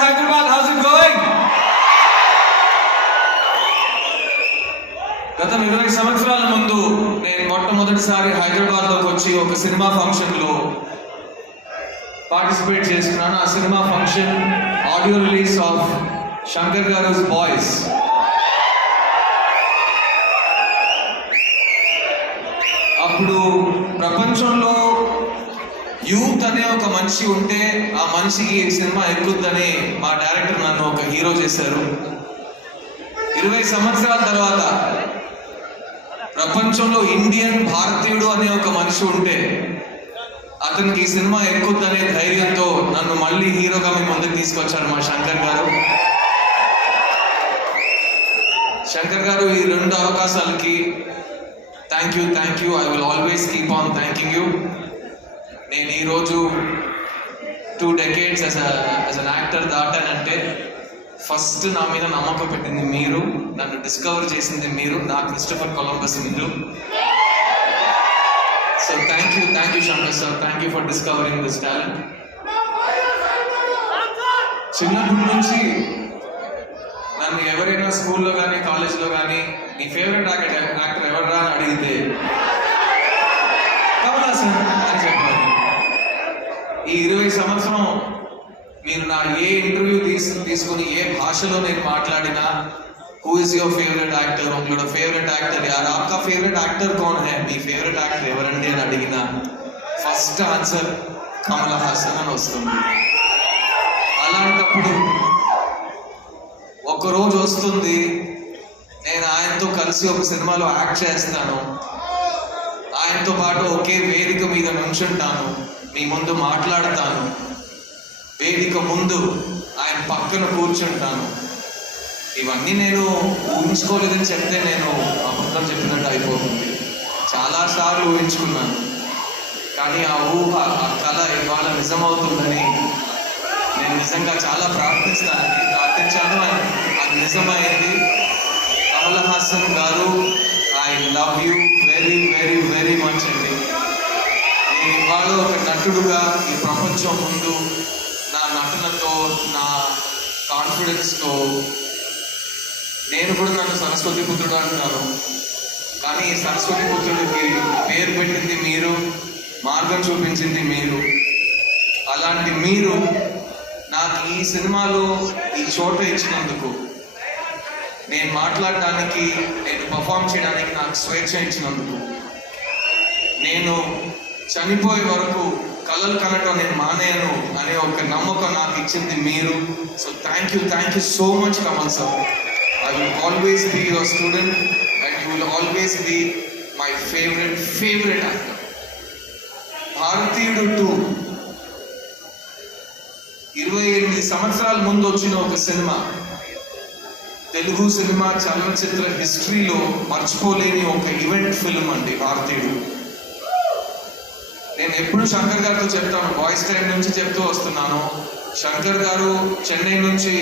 Hyderabad, how's it going? గత ఇరవై సంవత్సరాల ముందు నేను మొట్టమొదటిసారి హైదరాబాద్లోకి వచ్చి ఒక సినిమా ఫంక్షన్లో పార్టిసిపేట్ చేస్తున్నాను ఆ cinema function audio release of Shankar గారు బాయ్స్ అప్పుడు ప్రపంచంలో యూత్ అనే ఒక మనిషి ఉంటే ఆ మనిషికి సినిమా ఎక్కుద్దని మా డైరెక్టర్ నన్ను ఒక హీరో చేశారు. ఇరవై సంవత్సరాల తర్వాత ప్రపంచంలో ఇండియన్ భారతీయుడు అనే ఒక మనిషి ఉంటే అతనికి ఈ సినిమా ఎక్కుద్దనే ధైర్యంతో నన్ను మళ్ళీ హీరోగా మీ ముందుకు తీసుకొచ్చారు మా శంకర్ గారు. శంకర్ గారు ఈ రెండు అవకాశాలకి thank you thank you I will always keep on thanking you నేను ఈరోజు two decades as as an actor దాటానంటే first నా మీద నమ్మకం పెట్టింది మీరు నన్ను డిస్కవర్ చేసింది మీరు నా క్రిస్టఫర్ కొలంబస్ మీరు. So thank you thank you Shankar sir thank you for discovering this talent చిన్నప్పటి నుంచి నన్ను ఎవరైనా స్కూల్లో కానీ కాలేజ్లో కానీ నీ ఫేవరెట్ యాక్టర్ యాక్టర్ ఎవరా అని అడిగితే కమలా సార్ అని చెప్పాను ఈ ఇరవై సంవత్సరం మీరు నా ఏ ఇంటర్వ్యూ తీసు తీసుకుని ఏ భాషలో నేను మాట్లాడినా who is your favourite actor ఒక ఫేవరెట్ యాక్టర్ యార్? ఆప్కా ఫేవరెట్ యాక్టర్ కోన్ హే? మీ ఫేవరెట్ యాక్టర్ ఎవరండి అని అడిగినా ఫస్ట్ ఆన్సర్ కమల హాసన్ అని వస్తుంది. అలాంటప్పుడు ఒకరోజు వస్తుంది నేను ఆయనతో కలిసి ఒక సినిమాలో యాక్ట్ చేస్తాను ఆయనతో పాటు ఒకే వేదిక మీద నుంచుంటాను. మీ ముందు మాట్లాడతాను. వేదిక ముందు ఆయన పక్కన కూర్చుంటాను. ఇవన్నీ నేను ఊహించుకోలేదని చెప్తే నేను అబద్ధం చెప్పినట్టు అయిపోతుంది. చాలాసార్లు ఊహించుకున్నాను. కానీ ఆ ఊహ ఆ కళ ఇవాళ నిజమవుతుందని నేను నిజంగా చాలా ప్రార్థిస్తాను. ప్రార్థించాను అది అది నిజమైంది. కమల్ హాసన్ గారు I love you very very very much అండి. నేను ఒక నటుడుగా ఈ ప్రపంచం ముందు నా నటనతో నా కాన్ఫిడెన్స్తో నేను కూడా నన్ను సరస్వతి పుత్రుడు అంటాను కానీ ఈ సరస్వతి పుత్రుడికి పేరు పెట్టింది మీరు మార్గం చూపించింది మీరు. అలాంటి మీరు నాకు ఈ సినిమాలో ఈ చోట ఇచ్చినందుకు నేను మాట్లాడడానికి నేను పర్ఫామ్ చేయడానికి నాకు స్వేచ్ఛ ఇచ్చినందుకు నేను చనిపోయే వరకు కలలు కనటం నేను మానేయను అనే ఒక నమ్మకం నాకు ఇచ్చింది మీరు. So thank you thank you so much Kamal sir I will always be your student and you will always be my favourite favourite actor Bharateeyudu two ఇరవై ఎనిమిది సంవత్సరాల ముందు వచ్చిన ఒక సినిమా. తెలుగు సినిమా చలనచిత్ర హిస్టరీలో మర్చిపోలేని ఒక ఈవెంట్ ఫిల్మ్ అండి భారతీయుడు నేను ఎప్పుడు శంకర్ గారితో చెప్తాను బాయ్స్ టైం నుంచి చెప్తూ వస్తున్నాను. శంకర్ గారు చెన్నై నుంచి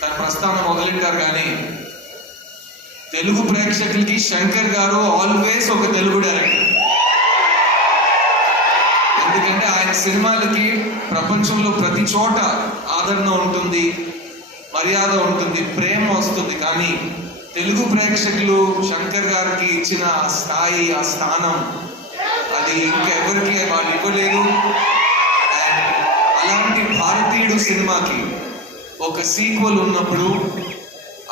తన ప్రస్థానం మొదలెట్టారు కానీ తెలుగు ప్రేక్షకులకి శంకర్ గారు ఆల్వేస్ ఒక తెలుగు డైరెక్టర్ ఎందుకంటే ఆయన సినిమాలకి ప్రపంచంలో ప్రతి చోట ఆదరణ ఉంటుంది మర్యాద ఉంటుంది ప్రేమ వస్తుంది. కానీ తెలుగు ప్రేక్షకులు శంకర్ గారికి ఇచ్చిన ఆ స్థాయి ఆ స్థానం అది ఇంకెవరికి వాళ్ళు ఇవ్వలేదు అండ్ అలాంటి భారతీయుడు సినిమాకి ఒక సీక్వల్ ఉన్నప్పుడు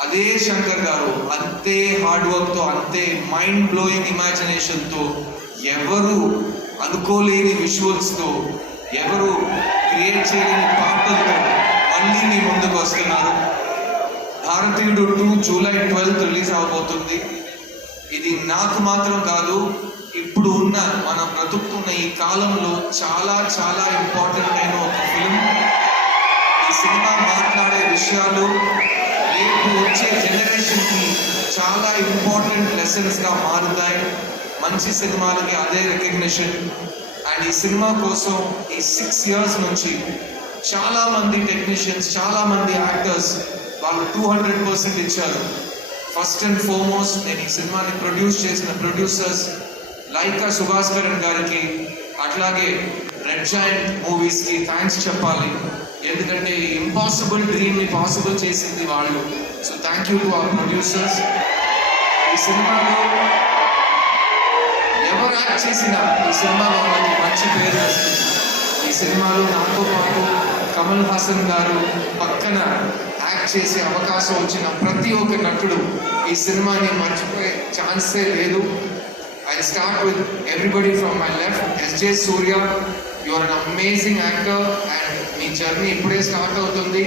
అదే శంకర్ గారు అంతే హార్డ్ వర్క్తో అంతే మైండ్ బ్లోయింగ్ ఇమాజినేషన్తో ఎవరు అనుకోలేని విజువల్స్తో ఎవరు క్రియేట్ చేయలేని పాటలతో మళ్ళీ మీ ముందుకు వస్తున్నారు. భారతీయుడు టూ జూలై ట్వెల్త్ రిలీజ్ అవబోతుంది. ఇది నాకు మాత్రం కాదు ఇప్పుడు ఉన్న మనం బ్రతుకుతున్న ఈ కాలంలో చాలా చాలా ఇంపార్టెంట్ అయిన ఒక ఫిలిం ఈ సినిమా మాట్లాడే విషయాలు రేపు వచ్చే జనరేషన్కి చాలా ఇంపార్టెంట్ లెసన్స్గా మారుతాయి. మంచి సినిమాలకి అదే రికగ్నిషన్ అండ్ ఈ సినిమా కోసం ఈ సిక్స్ ఇయర్స్ నుంచి చాలా మంది టెక్నీషియన్స్ చాలా మంది యాక్టర్స్ వాళ్ళు టూ హండ్రెడ్ పర్సెంట్ ఇచ్చారు. ఫస్ట్ అండ్ ఫార్మోస్ట్ నేను ఈ సినిమాని ప్రొడ్యూస్ చేసిన ప్రొడ్యూసర్స్ లైకా సుభాస్కరన్ గారికి అట్లాగే రెడ్ జాయింట్ మూవీస్కి థ్యాంక్స్ చెప్పాలి. ఎందుకంటే ఇంపాసిబుల్ డ్రీమ్ని పాసిబుల్ చేసింది వాళ్ళు. So thank you to our producers ఈ సినిమాలో ఎవరు యాక్ట్ చేసినా ఈ సినిమాలో మనకి మంచి పేరు వస్తుంది. ఈ సినిమాలో నాతో పాటు కమల్ హాసన్ గారు పక్కన యాక్ట్ చేసే అవకాశం వచ్చిన ప్రతి ఒక్క నటుడు ఈ సినిమాని మర్చిపోయే ఛాన్సే లేదు. I start with everybody from my left SJ Surya you are an amazing actor and me journey ఇప్పుడే స్టార్ట్ అవుతుంది.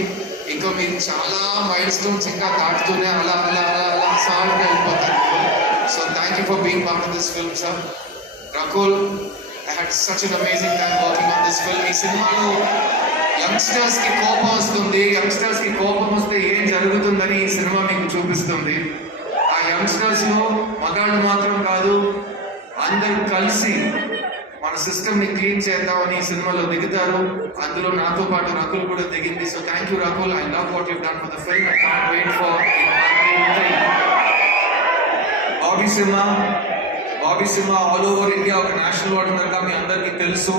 ఇంకా మీరు చాలా మైల్ స్టోన్స్ ఇంకా దాటుతూనే అలా అలా అలా అలా సాల్వ్ అయిపోతారు so thank you for being part of this film sir Rakul I had such an amazing time working on this film ఈ సినిమాలో యంగ్స్టర్స్కి కోపం వస్తుంది యంగ్స్టర్స్కి కోపం వస్తే ఏం జరుగుతుందని ఈ సినిమా మీకు చూపిస్తుంది. ఆ యంగ్స్టర్స్లో మగాళ్ళు మాత్రం కాదు అందరూ కలిసి మన సిస్టమ్ని క్లీన్ చేద్దామని ఈ సినిమాలో దిగుతారు. అందులో నాతో పాటు రకుల్ కూడా దిగింది. So thank you Rakul. I love what you done for the film I can't wait for Bobby cinema Bobby cinema all over India ఒక నేషనల్ అవార్డు కనుక మీ అందరికీ తెలుసు.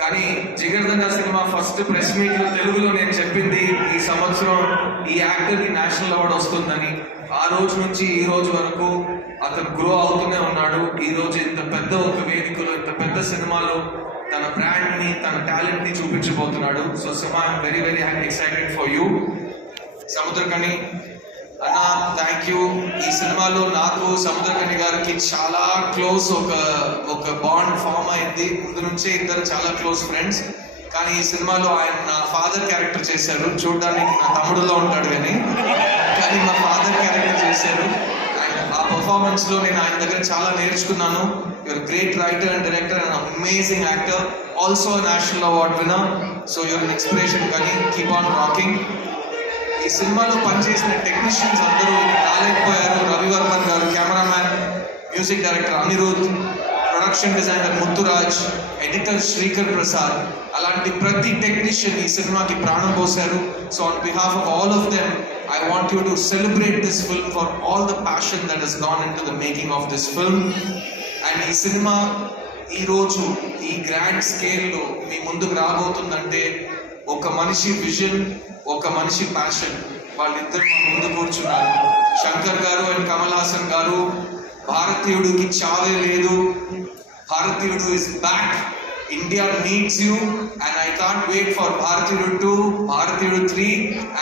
కానీ జిగర్దంగా సినిమా ఫస్ట్ ప్రెస్ మీట్లో తెలుగులో నేను చెప్పింది ఈ సంవత్సరం ఈ యాక్టర్కి నేషనల్ అవార్డు వస్తుందని. ఆ రోజు నుంచి ఈ రోజు వరకు అతను గ్రో అవుతూనే ఉన్నాడు. ఈ రోజు ఇంత పెద్ద ఒక వేదికలో ఇంత పెద్ద సినిమాలో తన బ్రాండ్ని తన టాలెంట్ని చూపించబోతున్నాడు. So cinema I'm very very excited for you Samuthirakani అన్న థ్యాంక్ యూ ఈ సినిమాలో నాకు సముద్రకని గారికి చాలా క్లోజ్ ఒక ఒక బాండ్ ఫామ్ అయింది. ముందు నుంచే ఇద్దరు చాలా క్లోజ్ ఫ్రెండ్స్ కానీ ఈ సినిమాలో ఆయన నా ఫాదర్ క్యారెక్టర్ చేశారు. చూడడానికి నా తమ్ముడులో ఉంటాడు కానీ కానీ మా ఫాదర్ క్యారెక్టర్ చేశారు. ఆ పర్ఫార్మెన్స్లో నేను ఆయన దగ్గర చాలా నేర్చుకున్నాను. Your great writer and director and amazing actor also national award winner so your inspiration కానీ కీప్ ఆన్ రాకింగ్ ఈ సినిమాలో పనిచేసిన టెక్నీషియన్స్ అందరూ రాలేకపోయారు. రవివర్మన్ గారు cameraman music director Anirudh production designer Muthuraj editor Sreekar Prasad అలాంటి ప్రతి టెక్నీషియన్ ఈ సినిమాకి ప్రాణం పోశారు. So on behalf of all of them I want you to celebrate this film for all the passion that is gone in to the making of this film and ఈ cinema ఈరోజు ఈ grand స్కేల్లో మీ ముందుకు రాబోతుందంటే ఒక మనిషి vision ఒక మనిషి passion వాళ్ళిద్దరు మా ముందు కూర్చున్నారు. శంకర్ గారు అండ్ కమల్ హాసన్ గారు భారతీయుడికి చావే లేదు. Bharateeyudu is back India needs you and I can't wait for Bharateeyudu two Bharateeyudu three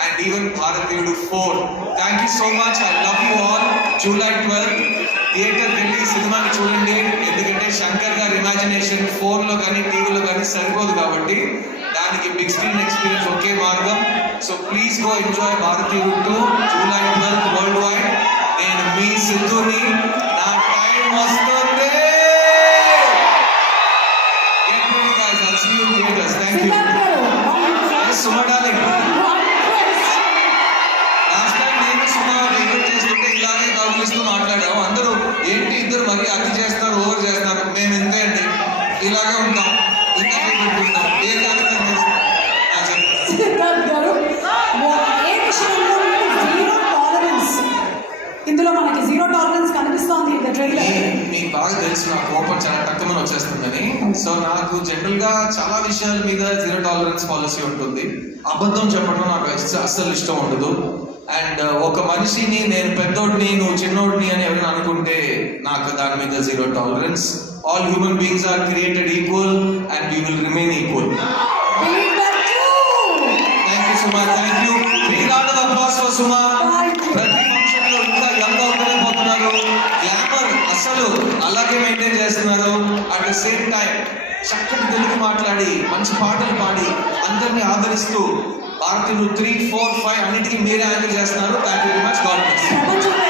and even Bharateeyudu four thank you so much I love you all July twelfth theatre వెళ్ళి సినిమాని చూడండి. ఎందుకంటే శంకర్ గారి imagination ఫోన్లో కానీ టీవీలో కానీ సరిపోదు కాబట్టి. ఆయనకి బిగ్ స్క్రీన్ ఎక్స్పీరియన్స్ ఒకే మార్గం. So please go enjoy Bharateeya two July twelfth worldwide నేను మీ సిద్ధుని మనకి జీరో టాలరెన్స్ కనిపిస్తోంది ఇన్ ద ట్రైలర్ మీకు బాగా తెలుసు నా కోపం చాలా తక్కువ వచ్చేస్తుందని. సో నాకు జనరల్గా చాలా విషయాల మీద జీరో టాలరెన్స్ పాలసీ ఉంటుంది. అబద్ధం చెప్పడం నాకు అస్స- అస్సలు ఇష్టం ఉండదు. అండ్ ఒక మనిషిని నేను పెద్దోడిని నువ్వు చిన్నోడిని అని ఎవరైనా అనుకుంటే నాకు దాని మీద zero tolerance all human beings are created equal and we will remain equal thank you Suma thank you for Suma అలాగే మెయింటైన్ చేస్తున్నారు. అట్ ద సేమ్ టైం చక్కటి తెలుగు మాట్లాడి మంచి పాటలు పాడి అందరినీ ఆదరిస్తూ భారతీయులు త్రీ ఫోర్ ఫైవ్ అన్నిటికీ మీరే యాంకర్ చేస్తున్నారు. Thank you very much government